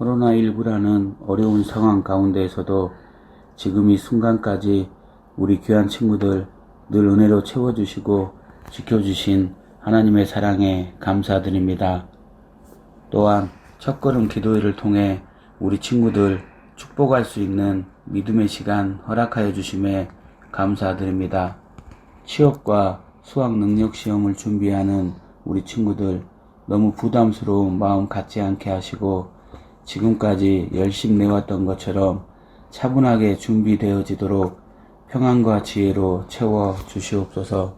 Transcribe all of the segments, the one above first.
코로나19라는 어려운 상황 가운데에서도 지금 이 순간까지 우리 귀한 친구들 늘 은혜로 채워주시고 지켜주신 하나님의 사랑에 감사드립니다. 또한 첫걸음 기도회를 통해 우리 친구들 축복할 수 있는 믿음의 시간 허락하여 주심에 감사드립니다. 취업과 수학 능력 시험을 준비하는 우리 친구들 너무 부담스러운 마음 갖지 않게 하시고 지금까지 열심히 내왔던 것처럼 차분하게 준비되어지도록 평안과 지혜로 채워 주시옵소서.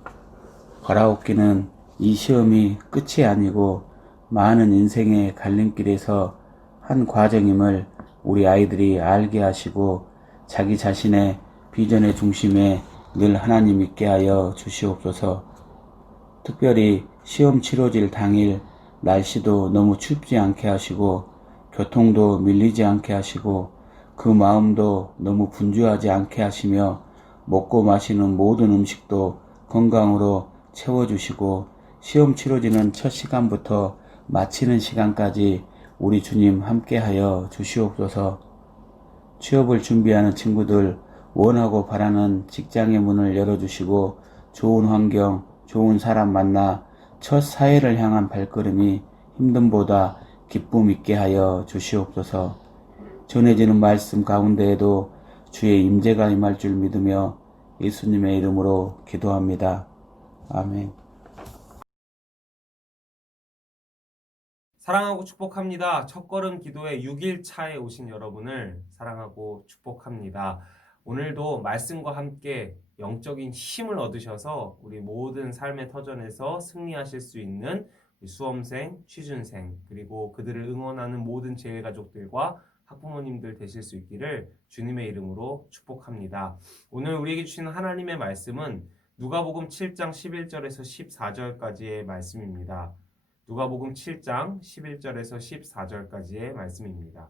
바라옵기는 이 시험이 끝이 아니고 많은 인생의 갈림길에서 한 과정임을 우리 아이들이 알게 하시고 자기 자신의 비전의 중심에 늘 하나님 있게 하여 주시옵소서. 특별히 시험 치러질 당일 날씨도 너무 춥지 않게 하시고 교통도 밀리지 않게 하시고 그 마음도 너무 분주하지 않게 하시며 먹고 마시는 모든 음식도 건강으로 채워주시고 시험 치러지는 첫 시간부터 마치는 시간까지 우리 주님 함께하여 주시옵소서. 취업을 준비하는 친구들 원하고 바라는 직장의 문을 열어주시고 좋은 환경, 좋은 사람 만나 첫 사회를 향한 발걸음이 힘듦보다 기쁨 있게 하여 주시옵소서. 전해지는 말씀 가운데에도 주의 임재가 임할 줄 믿으며 예수님의 이름으로 기도합니다. 아멘. 사랑하고 축복합니다. 첫걸음 기도의 6일차에 오신 여러분을 사랑하고 축복합니다. 오늘도 말씀과 함께 영적인 힘을 얻으셔서 우리 모든 삶의 터전에서 승리하실 수 있는 수험생, 취준생, 그리고 그들을 응원하는 모든 재회가족들과 학부모님들 되실 수 있기를 주님의 이름으로 축복합니다. 오늘 우리에게 주시는 하나님의 말씀은 누가복음 7장 11절에서 14절까지의 말씀입니다. 누가복음 7장 11절에서 14절까지의 말씀입니다.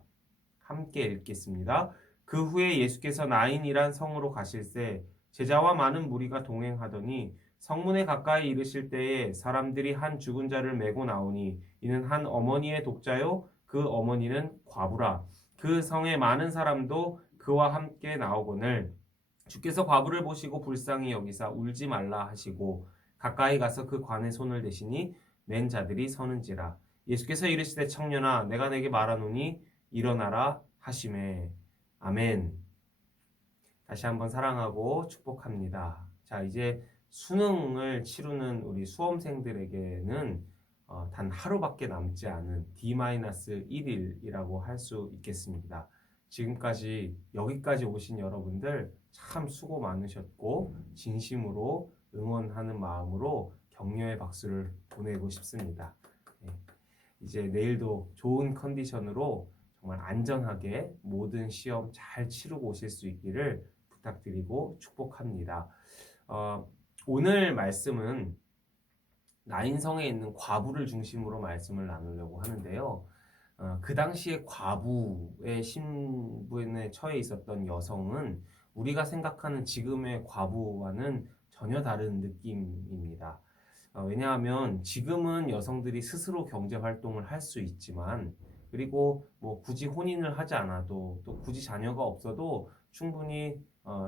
함께 읽겠습니다. 그 후에 예수께서 나인이란 성으로 가실새 제자와 많은 무리가 동행하더니 성문에 가까이 이르실 때에 사람들이 한 죽은 자를 메고 나오니 이는 한 어머니의 독자요 그 어머니는 과부라. 그 성에 많은 사람도 그와 함께 나오거늘 주께서 과부를 보시고 불쌍히 여기사 울지 말라 하시고 가까이 가서 그 관에 손을 대시니 맨 자들이 서는지라. 예수께서 이르시되 청년아 내가 내게 말하노니 일어나라 하시매. 아멘. 다시 한번 사랑하고 축복합니다. 자, 이제 수능을 치르는 우리 수험생들에게는 단 하루밖에 남지 않은 D-1일이라고 할 수 있겠습니다. 지금까지 여기까지 오신 여러분들 참 수고 많으셨고 진심으로 응원하는 마음으로 격려의 박수를 보내고 싶습니다. 이제 내일도 좋은 컨디션으로 정말 안전하게 모든 시험 잘 치르고 오실 수 있기를 부탁드리고 축복합니다. 오늘 말씀은 나인성에 있는 과부를 중심으로 말씀을 나누려고 하는데요. 그 당시에 과부의 신분에 처해 있었던 여성은 우리가 생각하는 지금의 과부와는 전혀 다른 느낌입니다. 왜냐하면 지금은 여성들이 스스로 경제 활동을 할 수 있지만 그리고 뭐 굳이 혼인을 하지 않아도 또 굳이 자녀가 없어도 충분히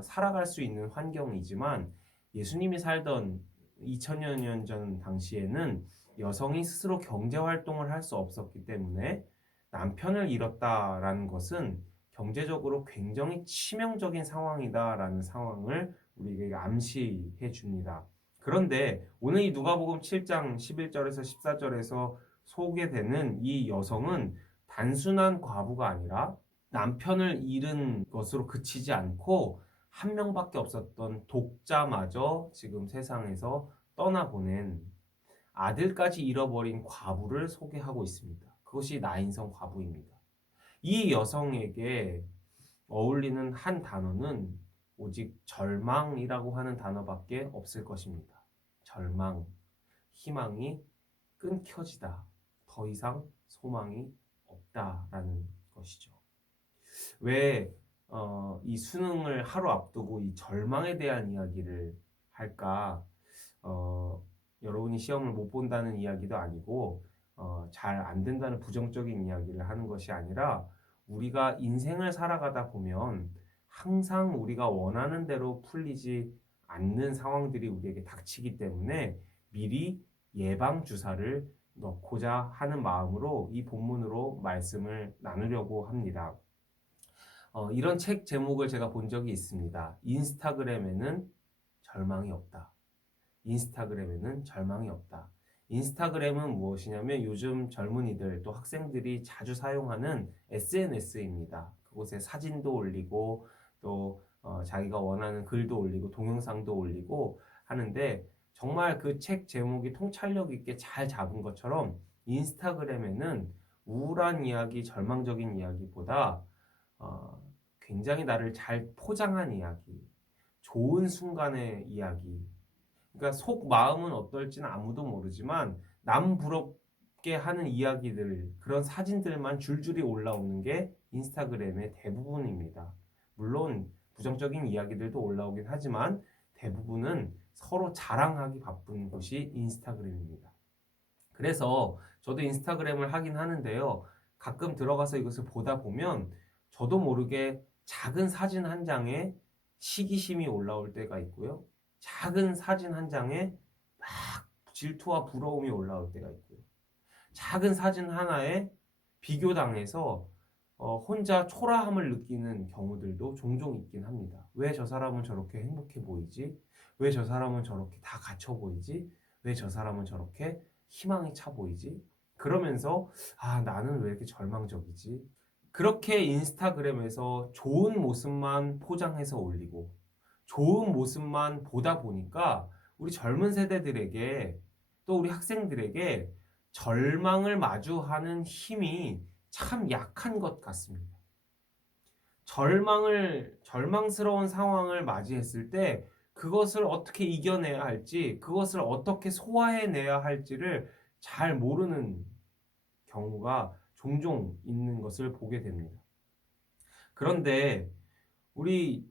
살아갈 수 있는 환경이지만 예수님이 살던 2000여 년 전 당시에는 여성이 스스로 경제 활동을 할 수 없었기 때문에 남편을 잃었다라는 것은 경제적으로 굉장히 치명적인 상황이다라는 상황을 우리에게 암시해 줍니다. 그런데 오늘 이 누가복음 7장 11절에서 14절에서 소개되는 이 여성은 단순한 과부가 아니라 남편을 잃은 것으로 그치지 않고 한 명밖에 없었던 독자마저 지금 세상에서 떠나보낸 아들까지 잃어버린 과부를 소개하고 있습니다. 그것이 나인성 과부입니다. 이 여성에게 어울리는 한 단어는 오직 절망이라고 하는 단어밖에 없을 것입니다. 절망, 희망이 끊겨지다. 더 이상 소망이 없다라는 것이죠. 왜 이 수능을 하루 앞두고 이 절망에 대한 이야기를 할까? 여러분이 시험을 못 본다는 이야기도 아니고 잘 안 된다는 부정적인 이야기를 하는 것이 아니라 우리가 인생을 살아가다 보면 항상 우리가 원하는 대로 풀리지 않는 상황들이 우리에게 닥치기 때문에 미리 예방 주사를 넣고자 하는 마음으로 이 본문으로 말씀을 나누려고 합니다. 이런 책 제목을 제가 본 적이 있습니다. 인스타그램에는 절망이 없다. 인스타그램에는 절망이 없다. 인스타그램은 무엇이냐면 요즘 젊은이들 또 학생들이 자주 사용하는 SNS입니다. 그곳에 사진도 올리고 또 자기가 원하는 글도 올리고 동영상도 올리고 하는데 정말 그 책 제목이 통찰력 있게 잘 잡은 것처럼 인스타그램에는 우울한 이야기, 절망적인 이야기보다 굉장히 나를 잘 포장한 이야기, 좋은 순간의 이야기, 그러니까 속 마음은 어떨지는 아무도 모르지만 남 부럽게 하는 이야기들, 그런 사진들만 줄줄이 올라오는 게 인스타그램의 대부분입니다. 물론 부정적인 이야기들도 올라오긴 하지만 대부분은 서로 자랑하기 바쁜 곳이 인스타그램입니다. 그래서 저도 인스타그램을 하긴 하는데요. 가끔 들어가서 이것을 보다 보면 저도 모르게 작은 사진 한 장에 시기심이 올라올 때가 있고요. 작은 사진 한 장에 막 질투와 부러움이 올라올 때가 있고요. 작은 사진 하나에 비교당해서 혼자 초라함을 느끼는 경우들도 종종 있긴 합니다. 왜 저 사람은 저렇게 행복해 보이지? 왜 저 사람은 저렇게 다 갇혀 보이지? 왜 저 사람은 저렇게 희망이 차 보이지? 그러면서 나는 왜 이렇게 절망적이지? 그렇게 인스타그램에서 좋은 모습만 포장해서 올리고 좋은 모습만 보다 보니까 우리 젊은 세대들에게 또 우리 학생들에게 절망을 마주하는 힘이 참 약한 것 같습니다. 절망스러운 상황을 맞이했을 때 그것을 어떻게 이겨내야 할지, 그것을 어떻게 소화해내야 할지를 잘 모르는 경우가 종종 있는 것을 보게 됩니다. 그런데 우리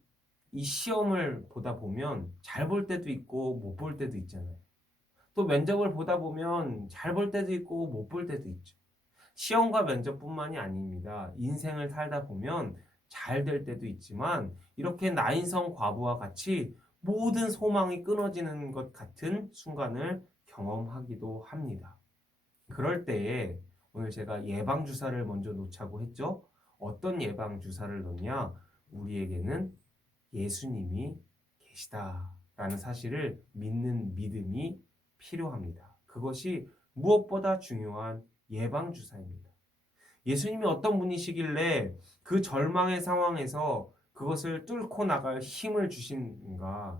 이 시험을 보다 보면 잘 볼 때도 있고 못 볼 때도 있잖아요. 또 면접을 보다 보면 잘 볼 때도 있고 못 볼 때도 있죠. 시험과 면접뿐만이 아닙니다. 인생을 살다 보면 잘 될 때도 있지만 이렇게 나인성 과부와 같이 모든 소망이 끊어지는 것 같은 순간을 경험하기도 합니다. 그럴 때에 오늘 제가 예방주사를 먼저 놓자고 했죠. 어떤 예방주사를 놓냐? 우리에게는 예수님이 계시다라는 사실을 믿는 믿음이 필요합니다. 그것이 무엇보다 중요한 예방주사입니다. 예수님이 어떤 분이시길래 그 절망의 상황에서 그것을 뚫고 나갈 힘을 주시는가?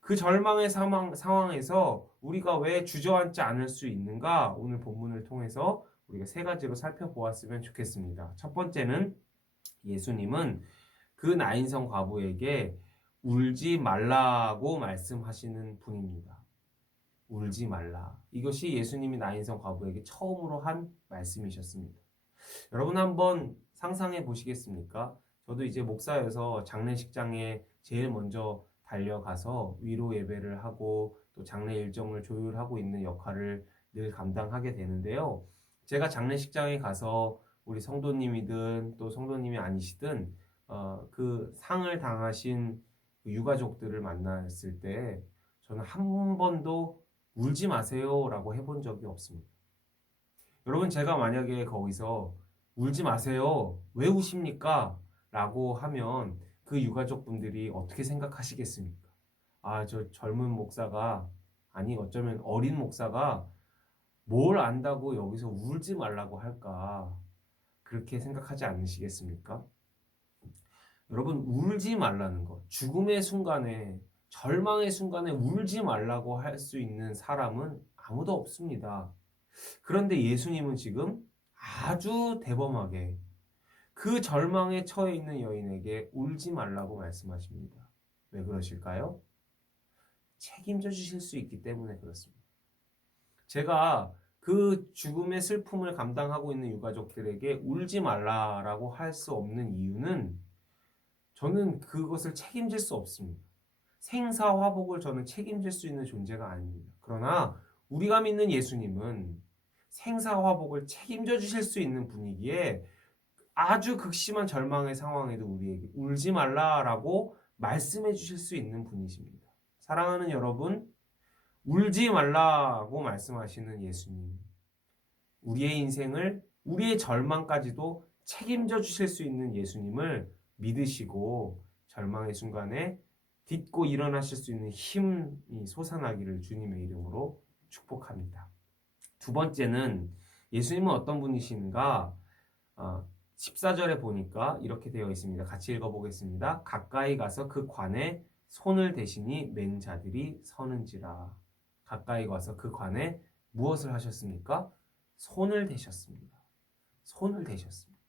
그 절망의 상황에서 우리가 왜 주저앉지 않을 수 있는가? 오늘 본문을 통해서 우리가 세 가지로 살펴보았으면 좋겠습니다. 첫 번째는 예수님은 그 나인성 과부에게 울지 말라고 말씀하시는 분입니다. 울지 말라. 이것이 예수님이 나인성 과부에게 처음으로 한 말씀이셨습니다. 여러분 한번 상상해 보시겠습니까? 저도 이제 목사여서 장례식장에 제일 먼저 달려가서 위로 예배를 하고 또 장례 일정을 조율하고 있는 역할을 늘 감당하게 되는데요. 제가 장례식장에 가서 우리 성도님이든 또 성도님이 아니시든 그 상을 당하신 유가족들을 만났을 때 저는 한 번도 울지 마세요라고 해본 적이 없습니다. 여러분, 제가 만약에 거기서 울지 마세요, 왜 우십니까? 라고 하면 그 유가족 분들이 어떻게 생각하시겠습니까? 아, 저 젊은 목사가, 아니 어쩌면 어린 목사가 뭘 안다고 여기서 울지 말라고 할까? 그렇게 생각하지 않으시겠습니까? 여러분, 울지 말라는 것, 죽음의 순간에, 절망의 순간에 울지 말라고 할 수 있는 사람은 아무도 없습니다. 그런데 예수님은 지금 아주 대범하게 그 절망에 처해 있는 여인에게 울지 말라고 말씀하십니다. 왜 그러실까요? 책임져 주실 수 있기 때문에 그렇습니다. 제가 그 죽음의 슬픔을 감당하고 있는 유가족들에게 울지 말라라고 할 수 없는 이유는 저는 그것을 책임질 수 없습니다. 생사화복을 저는 책임질 수 있는 존재가 아닙니다. 그러나 우리가 믿는 예수님은 생사화복을 책임져 주실 수 있는 분이기에 아주 극심한 절망의 상황에도 우리에게 울지 말라라고 말씀해 주실 수 있는 분이십니다. 사랑하는 여러분, 울지 말라고 말씀하시는 예수님, 우리의 인생을, 우리의 절망까지도 책임져 주실 수 있는 예수님을 믿으시고 절망의 순간에 딛고 일어나실 수 있는 힘이 솟아나기를 주님의 이름으로 축복합니다. 두 번째는 예수님은 어떤 분이신가? 14절에 보니까 이렇게 되어 있습니다. 같이 읽어보겠습니다. 가까이 가서 그 관에 손을 대시니 맨 자들이 서는지라. 가까이 가서 그 관에 무엇을 하셨습니까? 손을 대셨습니다. 손을 대셨습니다.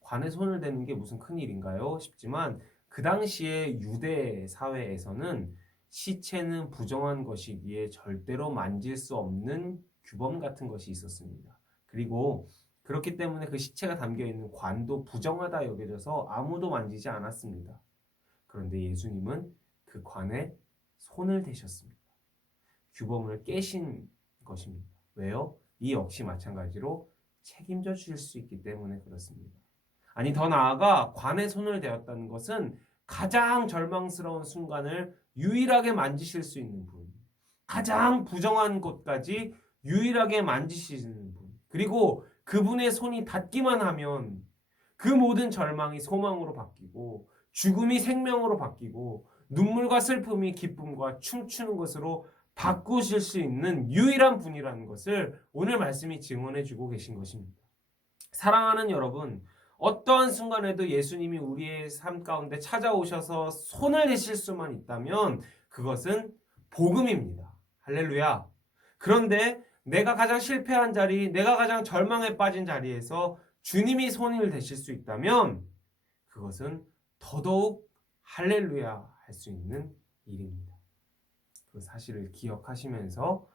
관에 손을 대는 게 무슨 큰일인가요? 싶지만 그 당시에 유대 사회에서는 시체는 부정한 것이기에 절대로 만질 수 없는 규범 같은 것이 있었습니다. 그리고 그렇기 때문에 그 시체가 담겨있는 관도 부정하다 여겨져서 아무도 만지지 않았습니다. 그런데 예수님은 그 관에 손을 대셨습니다. 규범을 깨신 것입니다. 왜요? 이 역시 마찬가지로 책임져 주실 수 있기 때문에 그렇습니다. 아니, 더 나아가 관에 손을 대었다는 것은 가장 절망스러운 순간을 유일하게 만지실 수 있는 분, 가장 부정한 곳까지 유일하게 만지시는 분, 그리고 그분의 손이 닿기만 하면 그 모든 절망이 소망으로 바뀌고 죽음이 생명으로 바뀌고 눈물과 슬픔이 기쁨과 춤추는 것으로 바꾸실 수 있는 유일한 분이라는 것을 오늘 말씀이 증언해 주고 계신 것입니다. 사랑하는 여러분, 어떠한 순간에도 예수님이 우리의 삶 가운데 찾아오셔서 손을 대실 수만 있다면 그것은 복음입니다. 할렐루야. 그런데 내가 가장 실패한 자리, 내가 가장 절망에 빠진 자리에서 주님이 손을 대실 수 있다면 그것은 더더욱 할렐루야 할 수 있는 일입니다. 그 사실을 기억하시면서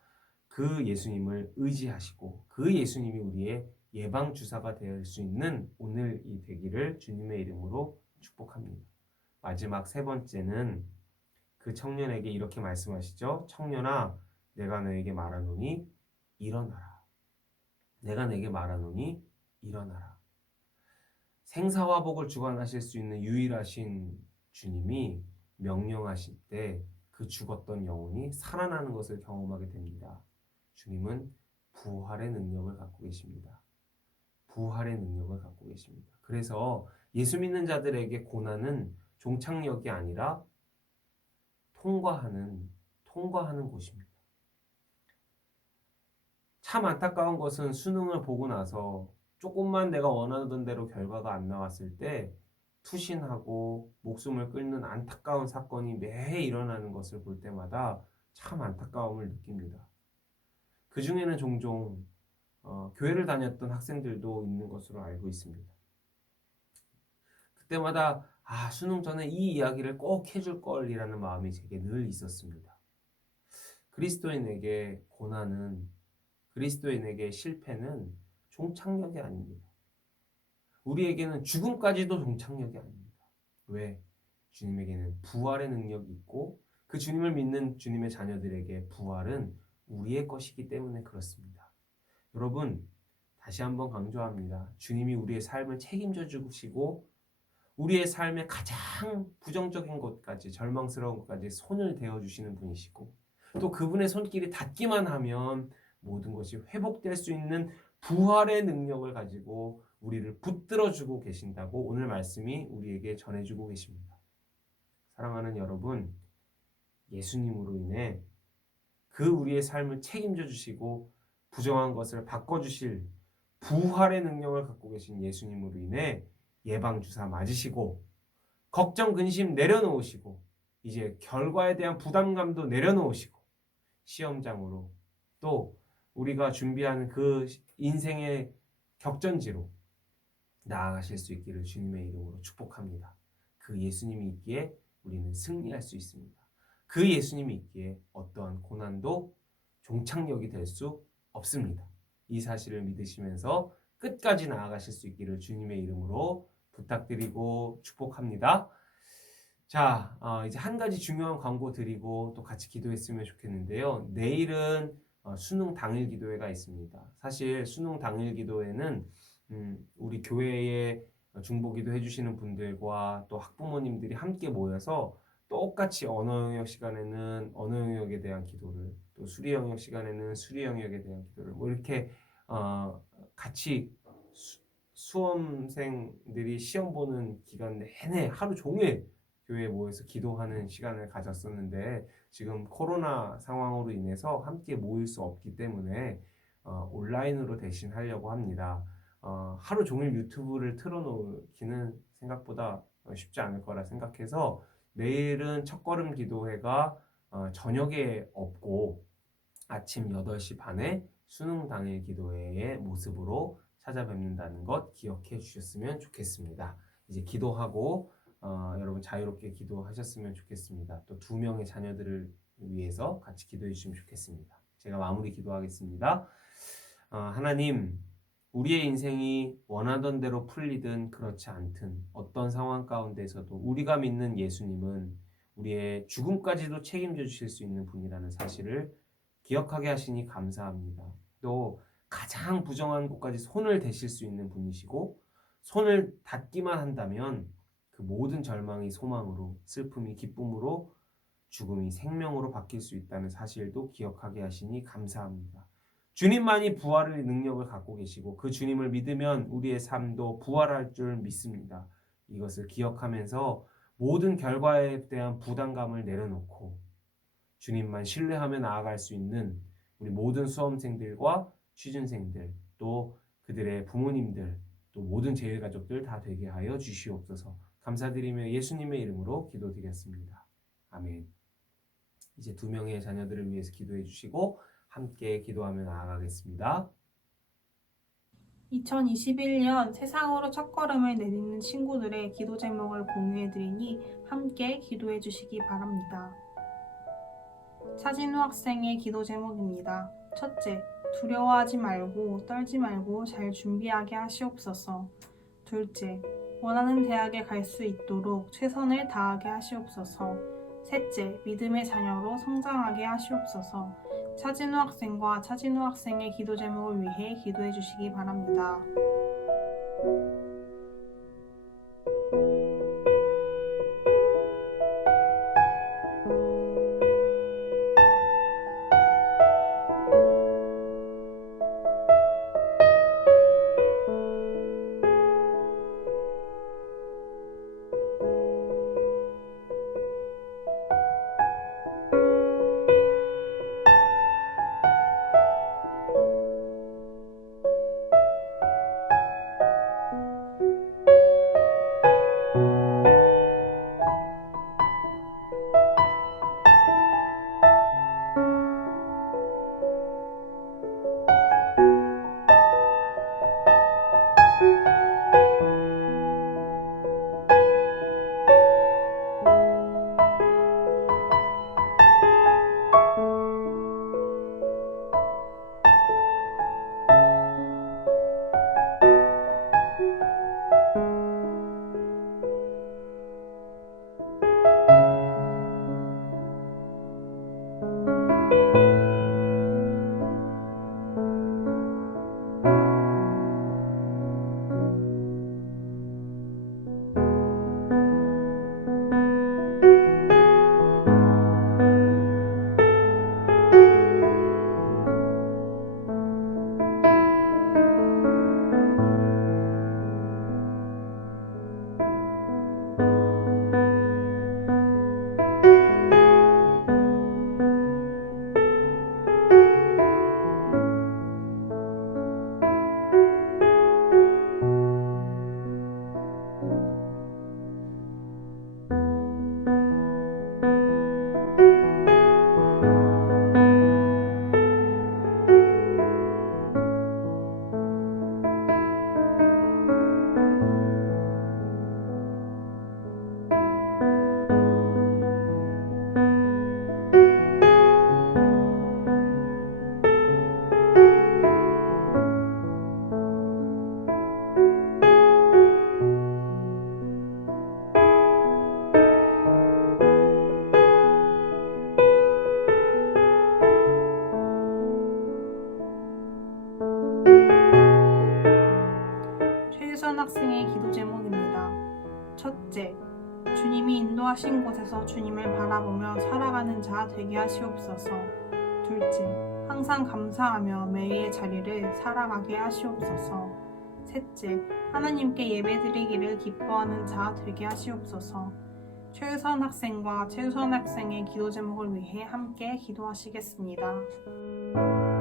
그 예수님을 의지하시고 그 예수님이 우리의 예방주사가 될 수 있는 오늘이 되기를 주님의 이름으로 축복합니다. 마지막 세 번째는 그 청년에게 이렇게 말씀하시죠. 청년아, 내가 너에게 말하노니 일어나라. 내가 내게 말하노니 일어나라. 생사화복을 주관하실 수 있는 유일하신 주님이 명령하실 때 그 죽었던 영혼이 살아나는 것을 경험하게 됩니다. 주님은 부활의 능력을 갖고 계십니다. 부활의 능력을 갖고 계십니다. 그래서 예수 믿는 자들에게 고난은 종착역이 아니라 통과하는 곳입니다. 참 안타까운 것은 수능을 보고 나서 조금만 내가 원하던 대로 결과가 안 나왔을 때 투신하고 목숨을 끊는 안타까운 사건이 매해 일어나는 것을 볼 때마다 참 안타까움을 느낍니다. 그 중에는 종종 교회를 다녔던 학생들도 있는 것으로 알고 있습니다. 그때마다 수능 전에 이 이야기를 꼭 해줄 걸이라는 마음이 제게 늘 있었습니다. 그리스도인에게 고난은, 그리스도인에게 실패는 종착역이 아닙니다. 우리에게는 죽음까지도 종착역이 아닙니다. 왜? 주님에게는 부활의 능력이 있고 그 주님을 믿는 주님의 자녀들에게 부활은 우리의 것이기 때문에 그렇습니다. 여러분, 다시 한번 강조합니다. 주님이 우리의 삶을 책임져 주시고 우리의 삶의 가장 부정적인 것까지, 절망스러운 것까지 손을 대어주시는 분이시고, 또 그분의 손길이 닿기만 하면 모든 것이 회복될 수 있는 부활의 능력을 가지고 우리를 붙들어주고 계신다고 오늘 말씀이 우리에게 전해주고 계십니다. 사랑하는 여러분, 예수님으로 인해 그 우리의 삶을 책임져 주시고 부정한 것을 바꿔주실 부활의 능력을 갖고 계신 예수님으로 인해 예방주사 맞으시고 걱정 근심 내려놓으시고 이제 결과에 대한 부담감도 내려놓으시고 시험장으로 또 우리가 준비하는 그 인생의 격전지로 나아가실 수 있기를 주님의 이름으로 축복합니다. 그 예수님이 있기에 우리는 승리할 수 있습니다. 그 예수님이 있기에 어떠한 고난도 종착역이 될 수 없습니다. 이 사실을 믿으시면서 끝까지 나아가실 수 있기를 주님의 이름으로 부탁드리고 축복합니다. 자, 이제 한 가지 중요한 광고 드리고 또 같이 기도했으면 좋겠는데요. 내일은 수능 당일 기도회가 있습니다. 사실 수능 당일 기도회는 우리 교회에 중보기도 해주시는 분들과 또 학부모님들이 함께 모여서 똑같이 언어 영역 시간에는 언어 영역에 대한 기도를, 또 수리 영역 시간에는 수리 영역에 대한 기도를 뭐 이렇게 같이 수험생들이 시험 보는 기간 내내 하루 종일 교회에 모여서 기도하는 시간을 가졌었는데, 지금 코로나 상황으로 인해서 함께 모일 수 없기 때문에 온라인으로 대신 하려고 합니다. 하루 종일 유튜브를 틀어놓기는 생각보다 쉽지 않을 거라 생각해서 내일은 첫걸음 기도회가 저녁에 없고 아침 8시 반에 수능 당일 기도회의 모습으로 찾아뵙는다는 것 기억해 주셨으면 좋겠습니다. 이제 기도하고 여러분 자유롭게 기도하셨으면 좋겠습니다. 또 2명의 자녀들을 위해서 같이 기도해 주시면 좋겠습니다. 제가 마무리 기도하겠습니다. 하나님, 우리의 인생이 원하던 대로 풀리든 그렇지 않든 어떤 상황 가운데서도 우리가 믿는 예수님은 우리의 죽음까지도 책임져 주실 수 있는 분이라는 사실을 기억하게 하시니 감사합니다. 또 가장 부정한 곳까지 손을 대실 수 있는 분이시고, 손을 닿기만 한다면 그 모든 절망이 소망으로, 슬픔이 기쁨으로, 죽음이 생명으로 바뀔 수 있다는 사실도 기억하게 하시니 감사합니다. 주님만이 부활의 능력을 갖고 계시고 그 주님을 믿으면 우리의 삶도 부활할 줄 믿습니다. 이것을 기억하면서 모든 결과에 대한 부담감을 내려놓고 주님만 신뢰하며 나아갈 수 있는 우리 모든 수험생들과 취준생들, 또 그들의 부모님들, 또 모든 제일가족들 다 되게 하여 주시옵소서. 감사드리며 예수님의 이름으로 기도드렸습니다. 아멘. 이제 2명의 자녀들을 위해서 기도해 주시고 함께 기도하며 나아가겠습니다. 2021년 세상으로 첫걸음을 내딛는 친구들의 기도 제목을 공유해드리니 함께 기도해 주시기 바랍니다. 차진우 학생의 기도 제목입니다. 첫째, 두려워하지 말고 떨지 말고 잘 준비하게 하시옵소서. 둘째, 원하는 대학에 갈 수 있도록 최선을 다하게 하시옵소서. 셋째, 믿음의 자녀로 성장하게 하시옵소서. 차진우 학생과 차진우 학생의 기도 제목을 위해 기도해 주시기 바랍니다. 기도하신 곳에서 주님을 바라보며 살아가는 자 되게 하시옵소서. 둘째, 항상 감사하며 매일의 자리를 살아가게 하시옵소서. 셋째, 하나님께 예배드리기를 기뻐하는 자 되게 하시옵소서. 최유선 학생과 최유선 학생의 기도 제목을 위해 함께 기도하시겠습니다.